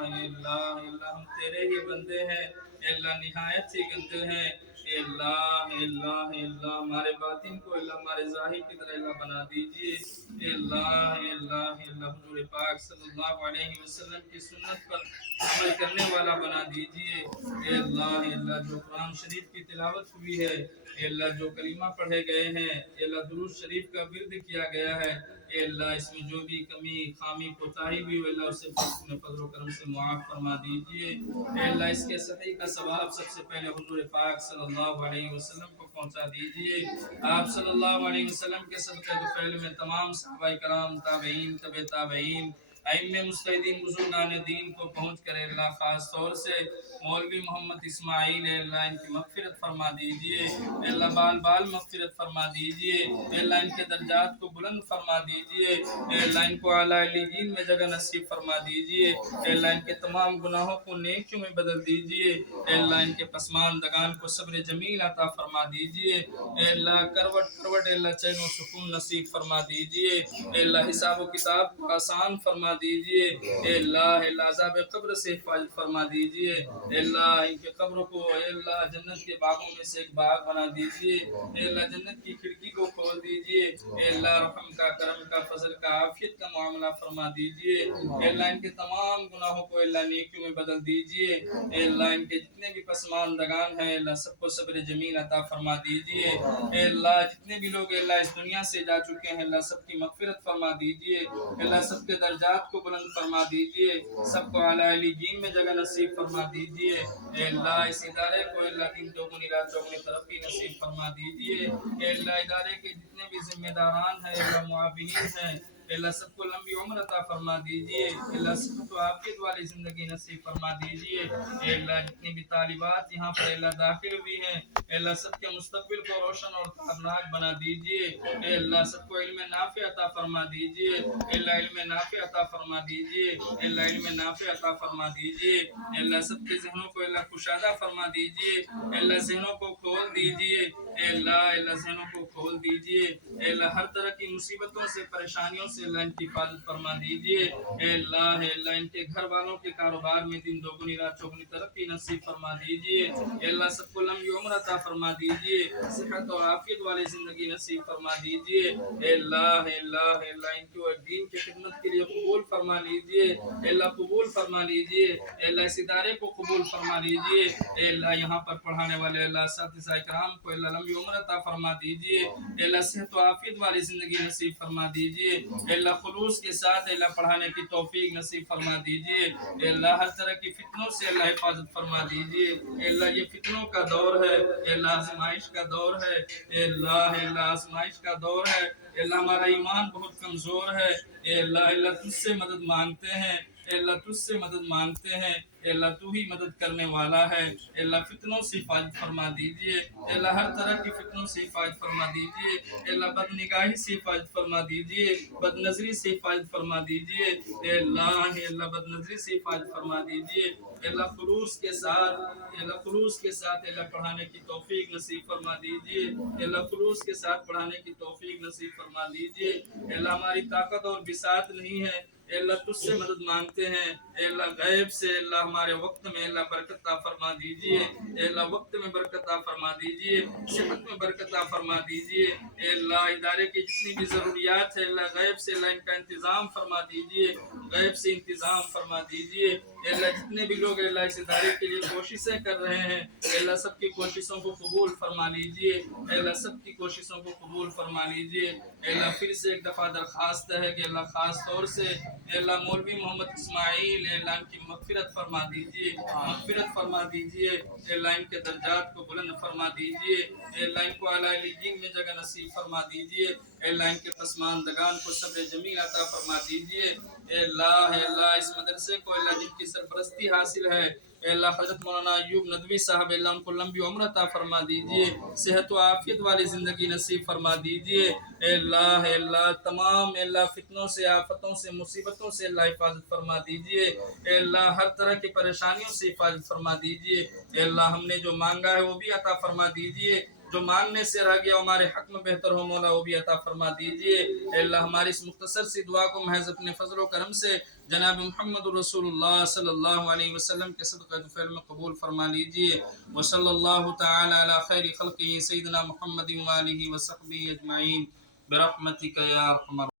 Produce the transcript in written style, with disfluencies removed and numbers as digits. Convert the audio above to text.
اے اللہ ہم تیرے ہی بندے ہیں، اے اللہ نہایت ہی گندے ہیں، اے اللہ ہمارے باطن کو اللہ ہمارے ظاہر کی طرح اللہ بنا دیجئے، اے اللہ حضور پاک صلی اللہ علیہ وسلم کی سنت پر عمل کرنے والا بنا دیجئے، اے اللہ جو قرآن شریف کی تلاوت ہوئی ہے، اے اللہ جو کلمہ پڑھے گئے ہیں، اے اللہ درود شریف کا ورد کیا گیا ہے، اے اللہ اس میں جو بھی کمی خامی کوتاہی بھی ہو اللہ اسے اپنے فضل و کرم سے معاف فرما دیجئے، اے اللہ اس کے صحیح کا ثواب سب سے پہلے حضور پاک صلی اللہ علیہ وسلم کو پہنچا دیجئے، آپ صلی اللہ علیہ وسلم کے صدقہ طفیل میں تمام صحابہ کرام تابعین تبع تابعین ائمہ مجتہدین بزرگان دین کو پہنچ کر اللہ خاص طور سے مولوی محمد اسماعیل اللہ ان کی مغفرت فرما دیجئے، اللہ بال بال مغفرت فرما دیجئے، اللہ ان کے درجات کو بلند فرما دیجئے، اللہ ان کو اعلی علیین میں جگہ نصیب فرما دیجئے، اللہ ان کے تمام گناہوں کو نیکیوں میں بدل دیجئے، اللہ ان کے پسماندگان کو صبر جمیل عطا فرما دیجئے، اللہ کروٹ کروٹ اللہ چین و سکون نصیب فرما دیجئے، اللہ حساب و کتاب کو آسان فرما دیجئے، اللہ عذاب قبر سے حفاظت فرما دیجئے، اللہ ان کے قبر کو اللہ جنت کے باغوں میں سے ایک باغ بنا دیجئے، اللہ جنت کی کھڑکی کو کھول دیجئے، اللہ رحم کا کرم کا فضل کا عافیت کا معاملہ فرما دیجئے، اللہ ان کے تمام گناہوں کو اللہ نیکیوں میں بدل دیجئے، اللہ ان کے جتنے بھی پسماندگان ہیں اللہ سب کو صبر جمیل عطا فرما دیجئے، اللہ جتنے بھی لوگ اللہ اس دنیا سے جا چکے ہیں اللہ سب کی مغفرت فرما دیجئے، اللہ سب کے درجات کو بلند فرما دیجئے، سب کو اعلی علیین میں جگہ نصیب فرما دیجئے، اللہ اس ادارے کو اللہ دین دوگنی رات چوگنی ترقی نصیب فرما دیجئے، اللہ ادارے کے جتنے بھی ذمہ داران ہیں اللہ معاونین ہیں اللہ سب کو لمبی عمر عطا فرما دیجئے، اللہ سب کو عافیت والی زندگی نصیب فرما دیجئے، اللہ جتنی بھی طالبات یہاں پر اللہ داخل ہوئی ہیں اللہ سب کے مستقبل کو روشن اور تابناک بنا دیجئے، اللہ سب کو علم نافع عطا فرما دیجئے، اللہ علم نافع عطا فرما دیجئے، اللہ علم نافع عطا فرما دیجئے، اللہ سب کے ذہنوں کو اللہ کشادہ فرما دیجئے، اللہ ذہنوں کو کھول دیجئے، اللہ ذہنوں کو کھول دیجئے، اللہ ہر طرح کی مصیبتوں سے پریشانیوں سے اللہ ان کی حفاظت فرما دیجئے، اللہ ان کے گھر والوں کے کاروبار میں دن دوگنی رات چوگنی ترقی نصیب فرما دیجئے، اللہ سب کو لمبی عمر عطا فرما دیجئے، صحت اور عافیت والی زندگی نصیب فرما دیجئے، اللہ ان کو دین کی خدمت کے لیے قبول فرما لیجئے، اللہ قبول فرما لیجئے، اللہ اس ادارے کو قبول فرما لیجئے، اللہ یہاں پر پڑھانے والے اللہ اساتذہ کرام کو اللہ لمبی عمر عطا فرما دیجئے، اللہ صحت و عافیت والی زندگی نصیب فرما دیجئے، اللہ خلوص کے ساتھ اللہ پڑھانے کی توفیق نصیب فرما دیجئے، اللہ ہر طرح کی فتنوں سے اللہ حفاظت فرما دیجئے، اللہ یہ فتنوں کا دور ہے، اللہ آزمائش کا دور ہے، اللہ آزمائش کا دور ہے، اللہ ہمارا ایمان بہت کمزور ہے، اللہ تجھ سے مدد مانگتے ہیں، اللہ تجھ سے مدد مانگتے ہیں، اللہ تو ہی مدد کرنے والا ہے، اللہ فتنوں سے حفاظت فرما دیجئے، اللہ ہر طرح کی فتنوں سے حفاظت فرما دیجئے، اللہ بد نگاہی سے حفاظت فرما دیجئے، بد نظری سے حفاظت فرما دیجئے، اللہ بد نظری سے حفاظت فرما دیجئے، اللہ خلوص کے ساتھ اللہ پڑھانے کی توفیق نصیب فرما دیجئے، اللہ خلوص کے ساتھ پڑھانے کی توفیق نصیب فرما دیجئے، اللہ ہماری طاقت اور بساط نہیں ہے، اے اللہ تجھ سے مدد مانگتے ہیں، اے اللہ غیب سے اللہ ہمارے وقت میں اللہ برکت عطا فرما دیجئے، اے اللہ وقت میں برکت عطا فرما دیجئے، صحت میں برکت عطا فرما دیجئے، اے اللہ ادارے کی جتنی بھی ضروریات ہے اللہ غیب سے اللہ ان کا انتظام فرما دیجئے، غیب سے انتظام فرما دیجئے، اے اللہ جتنے بھی لوگ اللہ اس ادارے کے لیے کوششیں کر رہے ہیں اے اللہ سب کی کوششوں کو قبول فرما لیجئے، اے اللہ سب کی کوششوں کو قبول فرما لیجئے، اے اللہ پھر سے ایک دفعہ درخواست ہے کہ اللہ خاص طور سے اے اللہ مولوی محمد اسماعیل اے اللہ ان کی مغفرت فرما دیجئے، مغفرت فرما دیجئے، اے اللہ ان کے درجات کو بلند فرما دیجئے، اے اللہ ان کو اعلی علیین میں جگہ نصیب فرما دیجئے، اے اللہ ان کے پسماندگان کو صبر جمیل عطا فرما دیجئے، اے اللہ اس مدرسے کو اللہ جن کی سرپرستی حاصل ہے اے اللہ حضرت مولانا ایوب ندوی صاحب اللہ ان کو لمبی عمر عطا فرما دیجئے، صحت و عافیت والی زندگی نصیب فرما دیجئے، اے اللہ تمام اے اللہ فتنوں سے آفتوں سے مصیبتوں سے اللہ حفاظت فرما دیجئے، اے اللہ ہر طرح کی پریشانیوں سے حفاظت فرما دیجئے، اے اللہ ہم نے جو مانگا ہے وہ بھی عطا فرما دیجئے، جو مانگنے سے رہ گیا ہمارے حق میں بہتر ہو مولا وہ بھی عطا فرما دیجئے۔ اے اللہ ہماری اس مختصر سی دعا کو محض اپنے فضل و کرم سے جناب محمد رسول اللہ صلی اللہ علیہ وسلم کے صدقہ فعل میں قبول فرما لیجئے۔ وصلی اللہ تعالی علی خیر خلقہ سیدنا محمد وآلہ وصحبہ اجمعین برحمتک یا ارحم